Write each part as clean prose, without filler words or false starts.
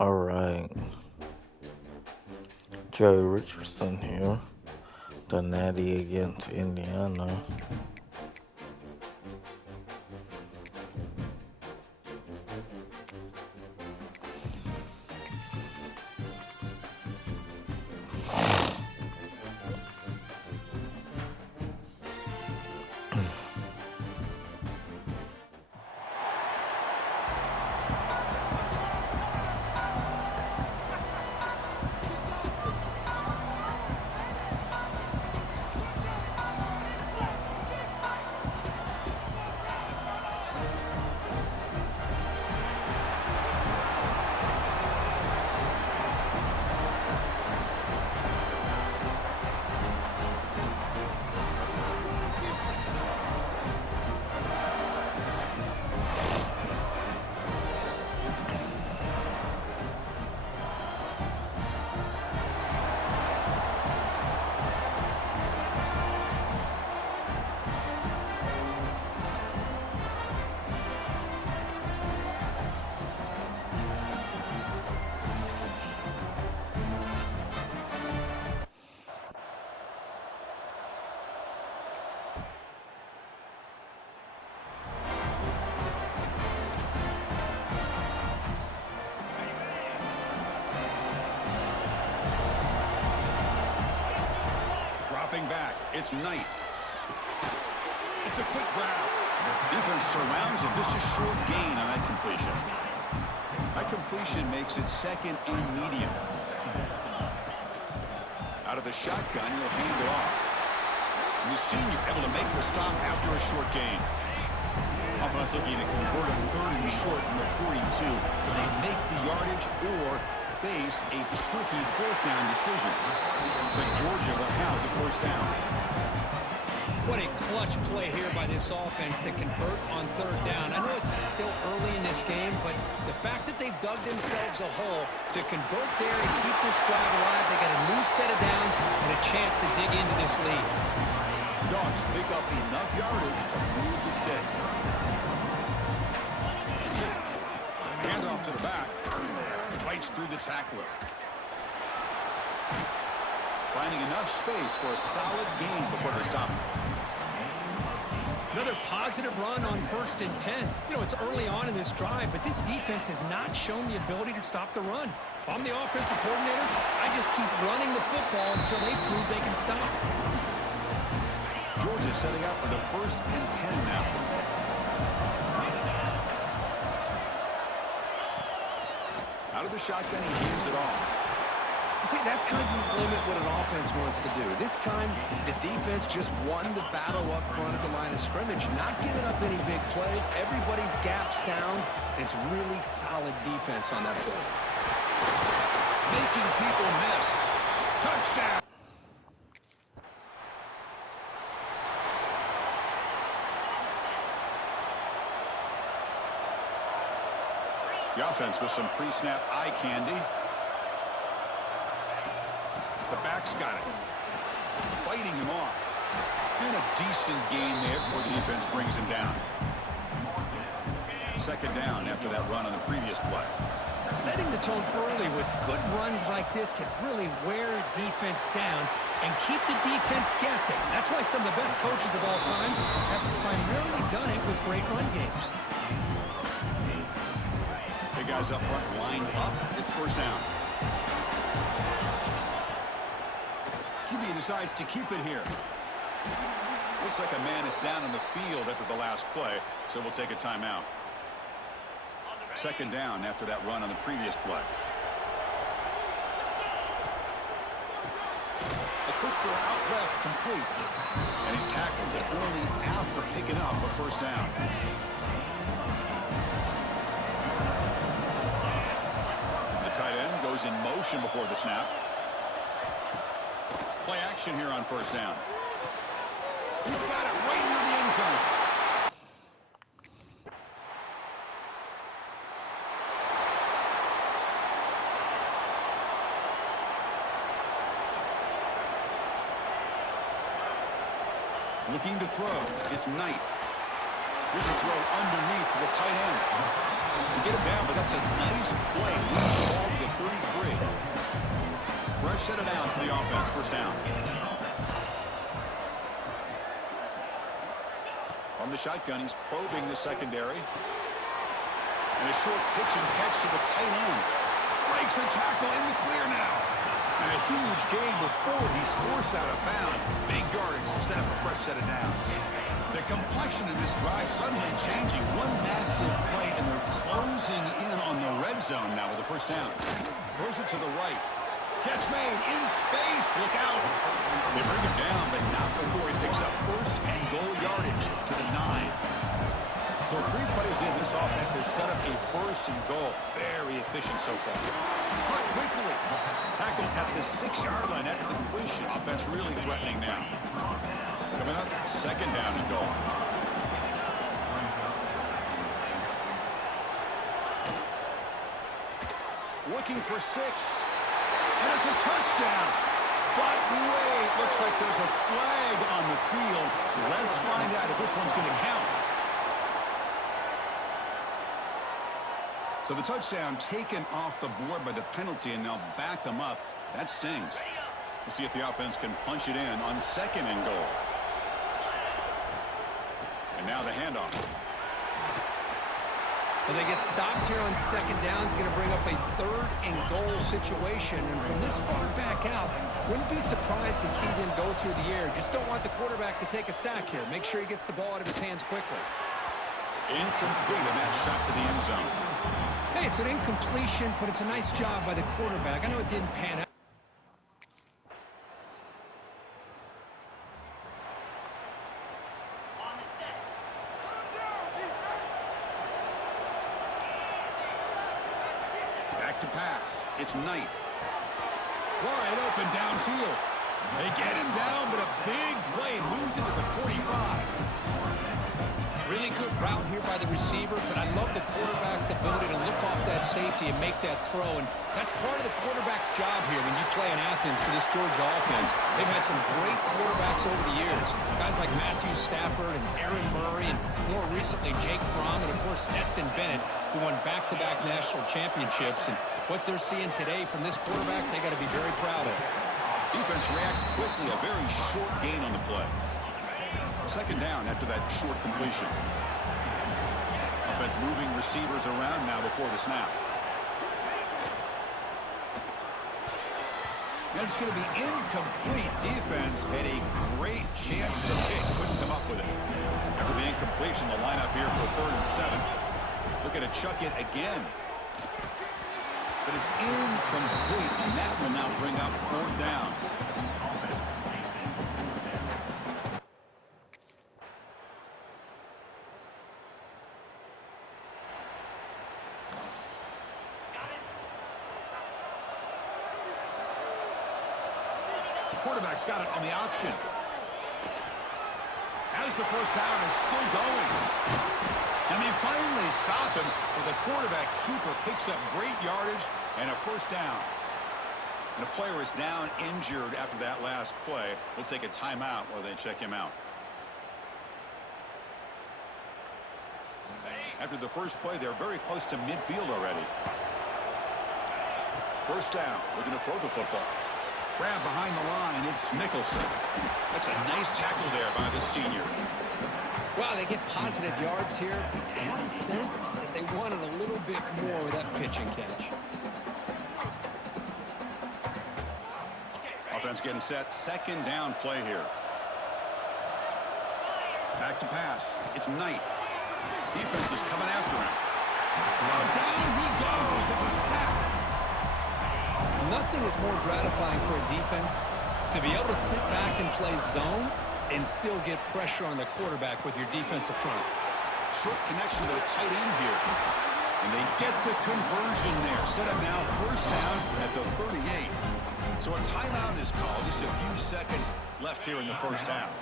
All right, Joe Richardson here. The Natty against Indiana. Dropping back, it's Knight. It's a quick grab. Defense surrounds him, just a short gain on that completion. That completion makes it second and medium. Out of the shotgun, he'll hand it off. And the senior able to make the stop after a short gain. Offense looking to convert a third and short from the 42. Can they make the yardage or face a tricky fourth down decision? Looks like Georgia will have the first down. What a clutch play here by this offense to convert on third down. I know it's still early in this game, but the fact that they've dug themselves a hole to convert there and keep this drive alive, they got a new set of downs and a chance to dig into this lead. Dogs pick up enough yardage to move the sticks. Handoff to the back. Fights through the tackler. Finding enough space for a solid gain before they stop. Another positive run on 1st and 10. You know, it's early on in this drive, but this defense has not shown the ability to stop the run. If I'm the offensive coordinator, I just keep running the football until they prove they can stop. Georgia setting up for the 1st and 10 now. Out of the shotgun, he hands it off. See, that's how you limit what an offense wants to do. This time, the defense just won the battle up front at the line of scrimmage, not giving up any big plays. Everybody's gap sound. It's really solid defense on that play. Making people miss. Touchdown. The offense with some pre-snap eye candy. The back's got it. Fighting him off. And a decent gain there before the defense brings him down. Second down after that run on the previous play. Setting the tone early with good runs like this can really wear defense down and keep the defense guessing. That's why some of the best coaches of all time have primarily done it with great run games. Big guys up front lined up. It's first down. QB decides to keep it here. Looks like a man is down in the field after the last play, so we'll take a timeout. Second down after that run on the previous play. A quick throw out left, complete. And he's tackled, but only after picking up a first down. The tight end goes in motion before the snap. Play action here on first down. He's got it right near the end zone. Looking to throw. It's Knight. Here's a throw underneath to the tight end. You get him down, but that's a nice play. Loose ball set of downs for the offense. First down. On the shotgun, he's probing the secondary. And a short pitch and catch to the tight end. Breaks a tackle in the clear now. And a huge gain before he's forced out of bounds. Big yardage to set up a fresh set of downs. The complexion of this drive suddenly changing. One massive play, and they're closing in on the red zone now with the first down. Throws it to the right. Catch made in space. Look out. They bring him down, but not before he picks up first and goal yardage to the 9. So 3 plays in, this offense has set up a first and goal. Very efficient so far. Cut quickly. Tackled at the 6-yard line after the completion. Offense really threatening now. Coming up, second down and goal. Looking for 6. And it's a touchdown. But wait, looks like there's a flag on the field. Let's find out if this one's going to count. So the touchdown taken off the board by the penalty, and they'll back them up. That stings. We'll see if the offense can punch it in on second and goal. And now the handoff. Well, they get stopped here on second down. It's going to bring up a third and goal situation. And from this far back out, wouldn't be surprised to see them go through the air. Just don't want the quarterback to take a sack here. Make sure he gets the ball out of his hands quickly. Incomplete, and that shot to the end zone. Hey, it's an incompletion, but it's a nice job by the quarterback. I know it didn't pan out. Back to pass. It's Knight. Wide open downfield. They get him down, but a big play moves into the 45. Really good route here by the receiver, but I love the quarterback's ability to look off that safety and make that throw. And that's part of the quarterback's job here when you play in Athens for this Georgia offense. They've had some great quarterbacks over the years. Guys like Matthew Stafford and Aaron Murray, and more recently Jake Fromm, and of course Stetson Bennett, who won back-to-back national championships. And what they're seeing today from this quarterback, they got to be very proud of. Defense reacts quickly. A very short gain on the play. Second down after that short completion. Offense moving receivers around now before the snap. And it's going to be incomplete. Defense had a great chance for the pick. Couldn't come up with it. After the incompletion, the lineup here for 3rd and 7. Looking to chuck it again. But it's incomplete, and that will now bring up 4th down. Quarterback's got it on the option. As the first down is still going. And they finally stop him, but the quarterback keeper picks up great yardage and a first down. And the player is down injured after that last play. We'll take a timeout while they check him out. After the first play, they're very close to midfield already. First down, looking to throw the football. Grab behind the line, it's Nicholson. That's a nice tackle there by the senior. Wow, they get positive yards here. I have a sense that they wanted a little bit more with that pitch and catch. Offense getting set. Second down play here. Back to pass. It's Knight. Defense is coming after him. Down he goes. It's a sack. Nothing is more gratifying for a defense to be able to sit back and play zone and still get pressure on the quarterback with your defensive front. Short connection to the tight end here. And they get the conversion there. Set up now, first down at the 38. So a timeout is called. Just a few seconds left here in the first half.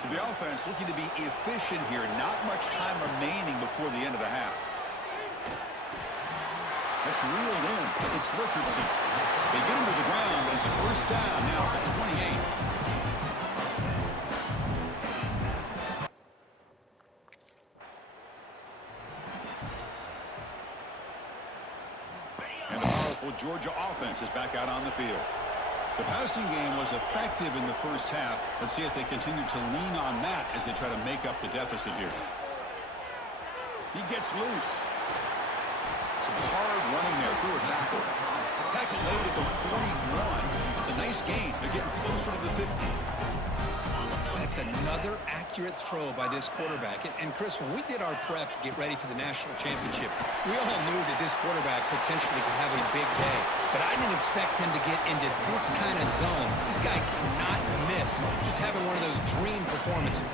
So the offense looking to be efficient here. Not much time remaining before the end of the half. That's reeled in. It's Richardson. They get him to the ground, but it's first down now at the 28. And the powerful Georgia offense is back out on the field. The passing game was effective in the first half. Let's see if they continue to lean on that as they try to make up the deficit here. He gets loose. Some hard running there through a tackle. Tackle made at the 41. It's a nice gain. They're getting closer to the 50. That's another accurate throw by this quarterback. And Chris, when we did our prep to get ready for the national championship, we all knew that this quarterback potentially could have a big day. But I didn't expect him to get into this kind of zone. This guy cannot miss. Just having one of those dream performances.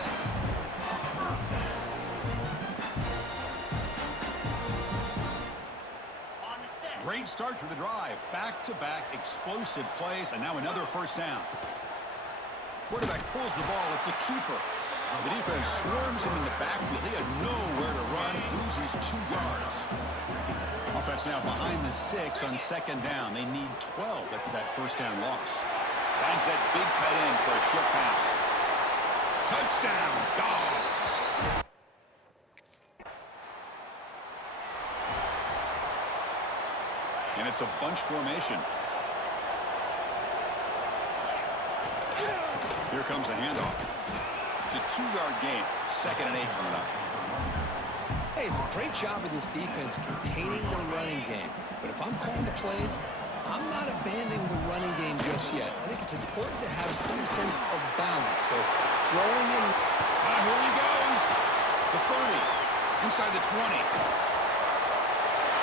Great start to the drive. Back-to-back explosive plays, and now another first down. Quarterback pulls the ball. It's a keeper. The defense swarms him in the backfield. He had nowhere to run. Loses 2 yards. Offense now behind the 6 on second down. They need 12 after that first down loss. Finds that big tight end for a short pass. Touchdown, Dogs. And it's a bunch formation. Here comes the handoff. It's a 2-yard gain. 2nd and 8 coming up. Hey, it's a great job of this defense containing the running game. But if I'm calling the plays, I'm not abandoning the running game just yet. I think it's important to have some sense of balance. So throwing in. Here he goes. The 30. Inside the 20.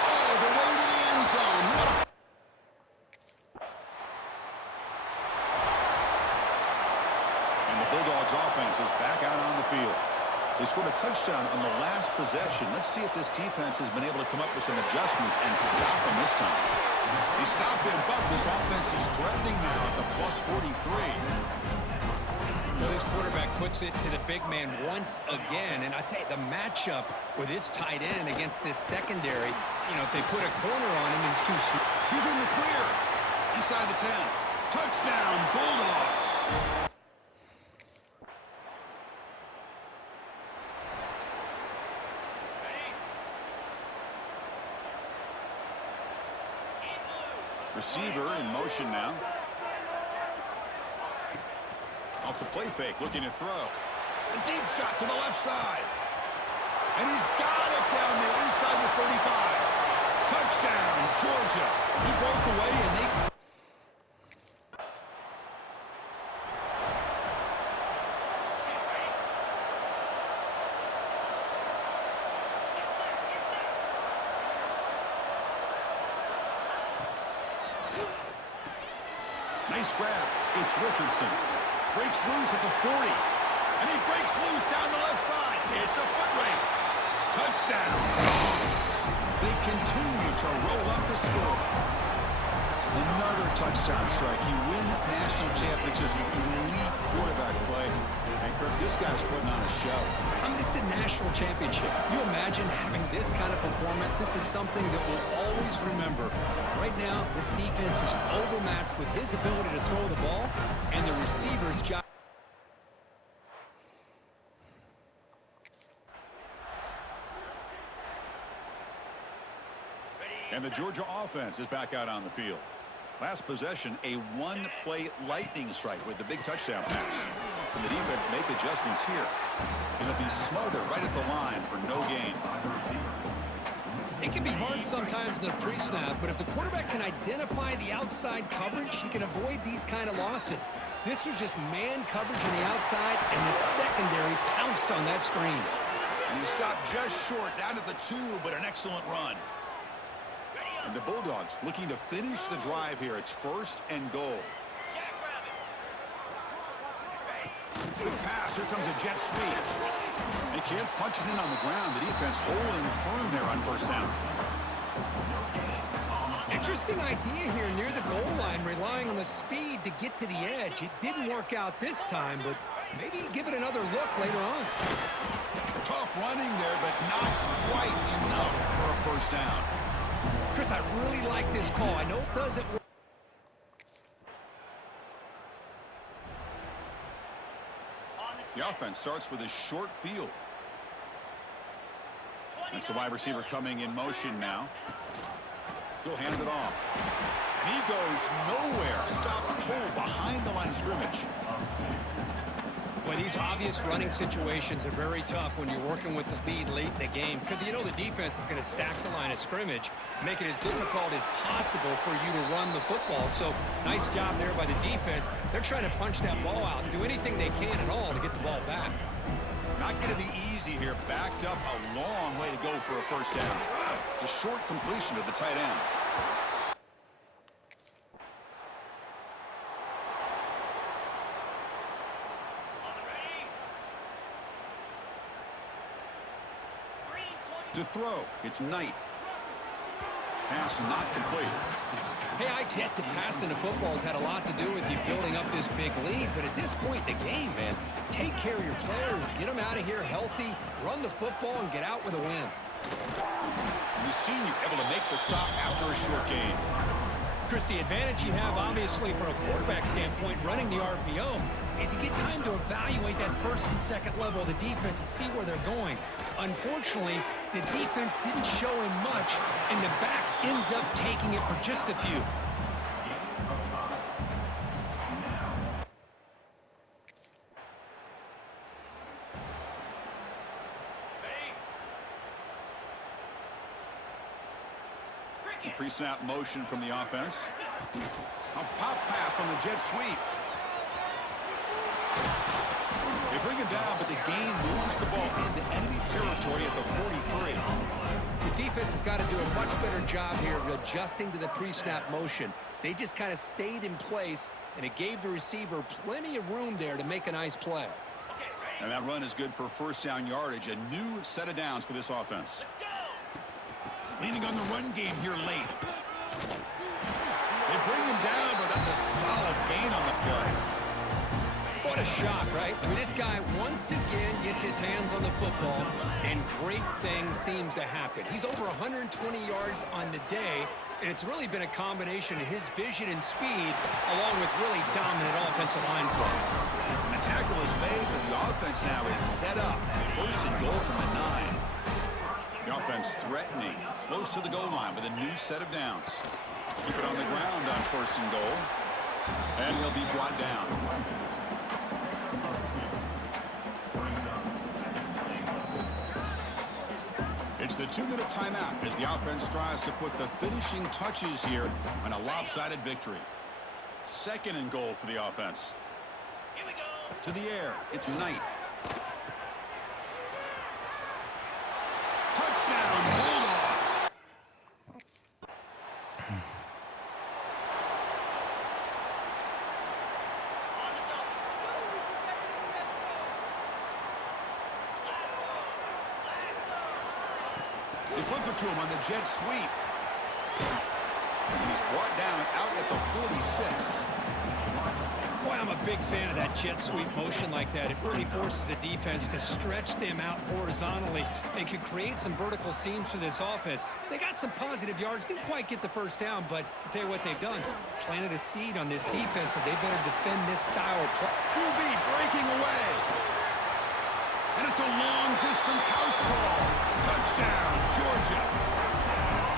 Oh, the way to the end zone. What a... Bulldogs offense is back out on the field. They scored a touchdown on the last possession. Let's see if this defense has been able to come up with some adjustments and stop them this time. They stopped him, but this offense is threatening now at the plus 43. Well, this quarterback puts it to the big man once again. And I tell you, the matchup with this tight end against this secondary, you know, if they put a corner on him, he's too small. He's in the clear. Inside the 10. Touchdown, Bulldogs. Receiver in motion now. Off the play fake, looking to throw. A deep shot to the left side. And he's got it down there inside the 35. Touchdown, Georgia. He broke away and they... Nice grab. It's Richardson. Breaks loose at the 40. And he breaks loose down the left side. It's a foot race. Touchdown. They continue to roll up the score. Another touchdown strike. You win national championships with elite quarterback play. And Kirk, this guy's putting on a show. I mean, this is a national championship. You imagine having this kind of performance? This is something that we'll always remember. Right now, this defense is overmatched with his ability to throw the ball and the receiver's job. And the Georgia offense is back out on the field. Last possession, a one-play lightning strike with the big touchdown pass. And the defense make adjustments here. And they'll be smothered right at the line for no gain. It can be hard sometimes in the pre-snap, but if the quarterback can identify the outside coverage, he can avoid these kind of losses. This was just man coverage on the outside, and the secondary pounced on that screen. And he stopped just short, down at the 2, but an excellent run. And the Bulldogs looking to finish the drive here. It's 1st and goal. Quick pass. Here comes a jet sweep. They can't punch it in on the ground. The defense holding firm there on 1st down. Interesting idea here near the goal line, relying on the speed to get to the edge. It didn't work out this time, but maybe give it another look later on. Tough running there, but not quite enough for a 1st down. Chris, I really like this call. I know it doesn't work. The offense starts with a short field. That's the wide receiver coming in motion now. He'll hand it off. And he goes nowhere. Stop pull behind the line of scrimmage. Well, these obvious running situations are very tough when you're working with the lead late in the game because you know the defense is going to stack the line of scrimmage, make it as difficult as possible for you to run the football. So nice job there by the defense. They're trying to punch that ball out and do anything they can at all to get the ball back. Not getting the easy here. Backed up a long way to go for a first down. It's a short completion to the tight end. To throw, it's Knight. Pass not complete. Hey, I get that passing the football has had a lot to do with you building up this big lead, but at this point in the game, man, take care of your players, get them out of here healthy, run the football, and get out with a win. The senior able to make the stop after a short gain. Chris, the advantage you have, obviously, from a quarterback standpoint, running the RPO, is you get time to evaluate that first and second level of the defense and see where they're going. Unfortunately, the defense didn't show him much, and the back ends up taking it for just a few. Pre-snap motion from the offense. A pop pass on the jet sweep. They bring him down, but the gain moves the ball into enemy territory at the 43. The defense has got to do a much better job here of adjusting to the pre-snap motion. They just kind of stayed in place, and it gave the receiver plenty of room there to make a nice play. And that run is good for first down yardage. A new set of downs for this offense. Leaning on the run game here late. They bring him down, but that's a solid gain on the play. What a shock, right? I mean, this guy once again gets his hands on the football, and great things seems to happen. He's over 120 yards on the day, and it's really been a combination of his vision and speed, along with really dominant offensive line play. And the tackle is made, but the offense now is set up. First and goal from the 9. The offense threatening, close to the goal line with a new set of downs. Keep it on the ground on first and goal. And he'll be brought down. It's the 2-minute timeout as the offense tries to put the finishing touches here on a lopsided victory. Second and goal for the offense. Here we go. To the air, it's Knight. Touchdown, Bulldogs! They flip it to him on the jet sweep. And he's brought down out at the 46. Boy, I'm a big fan of that jet sweep motion like that. It really forces the defense to stretch them out horizontally and can create some vertical seams for this offense. They got some positive yards, didn't quite get the first down, but I'll tell you what they've done. Planted a seed on this defense, and they better defend this style of play. QB breaking away. And it's a long-distance house call. Touchdown, Georgia.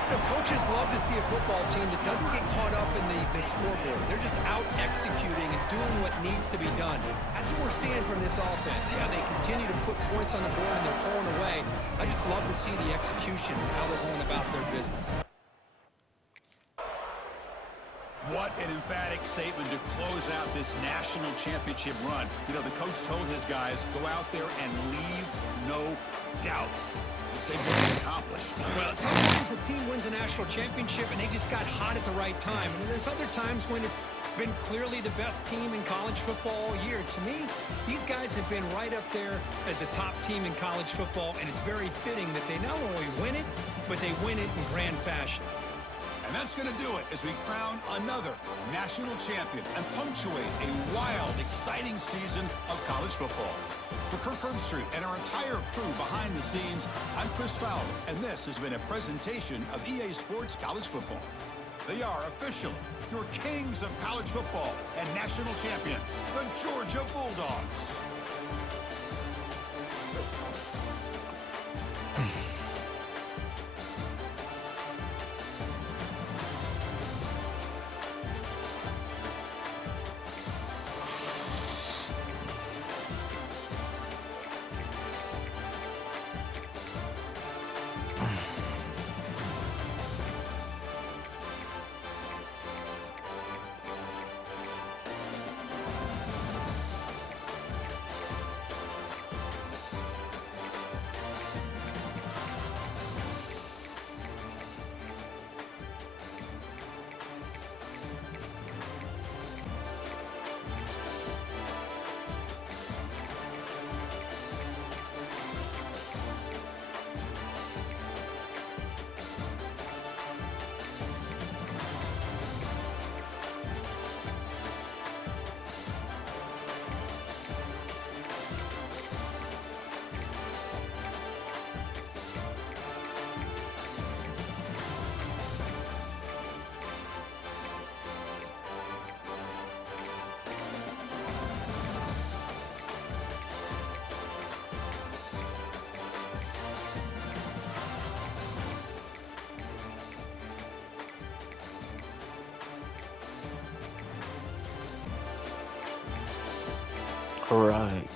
You know, coaches love to see a football team that doesn't get caught up in the scoreboard. They're just out executing and doing what needs to be done. That's what we're seeing from this offense. Yeah, they continue to put points on the board and they're pulling away. I just love to see the execution and how they're going about their business. What an emphatic statement to close out this national championship run. You know, the coach told his guys, go out there and leave no doubt. It's accomplished. Well, sometimes a team wins a national championship and they just got hot at the right time. And there's other times when it's been clearly the best team in college football all year. To me, these guys have been right up there as a top team in college football, and it's very fitting that they not only win it, but they win it in grand fashion. And that's going to do it as we crown another national champion and punctuate a wild, exciting season of college football. For Kirk Herbstreit and our entire crew behind the scenes, I'm Chris Fowler, and this has been a presentation of EA Sports College Football. They are officially your kings of college football and national champions, the Georgia Bulldogs. Right.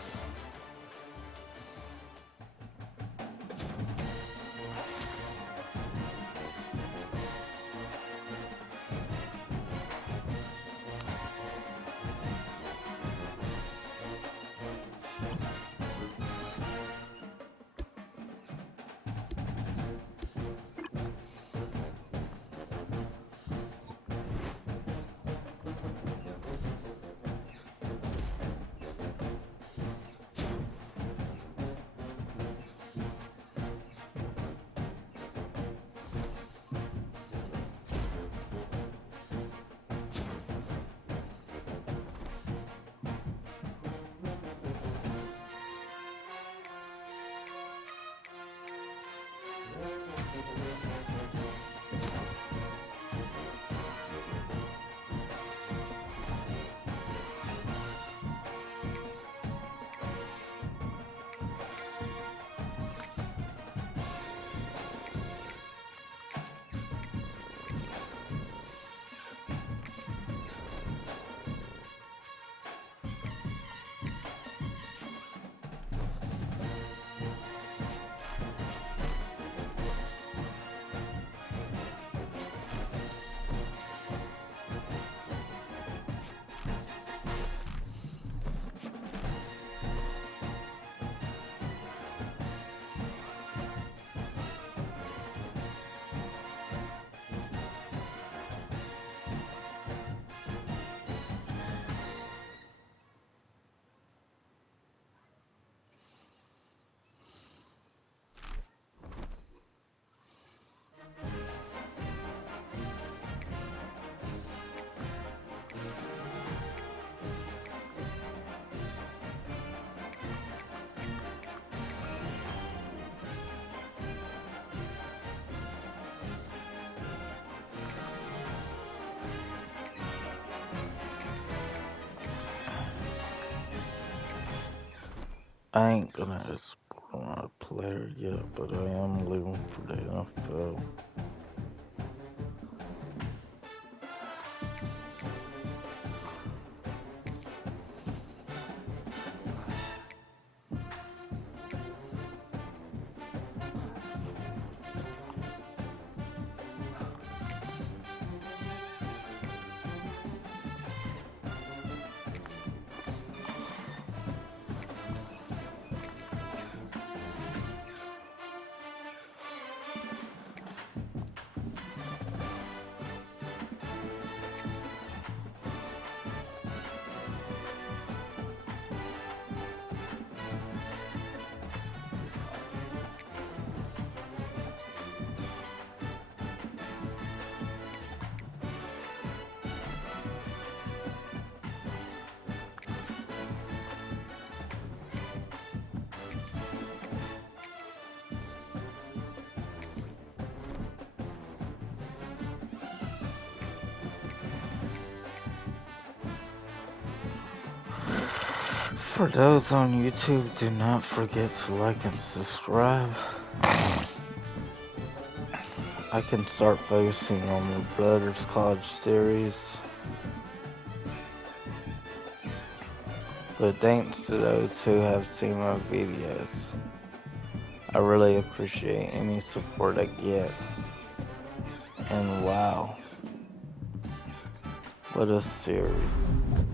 I ain't gonna explore my player yet, but I am leaving for the NFL. For those on YouTube, do not forget to like and subscribe. I can start focusing on the Brothers College series. But thanks to those who have seen my videos. I really appreciate any support I get. And wow, what a series.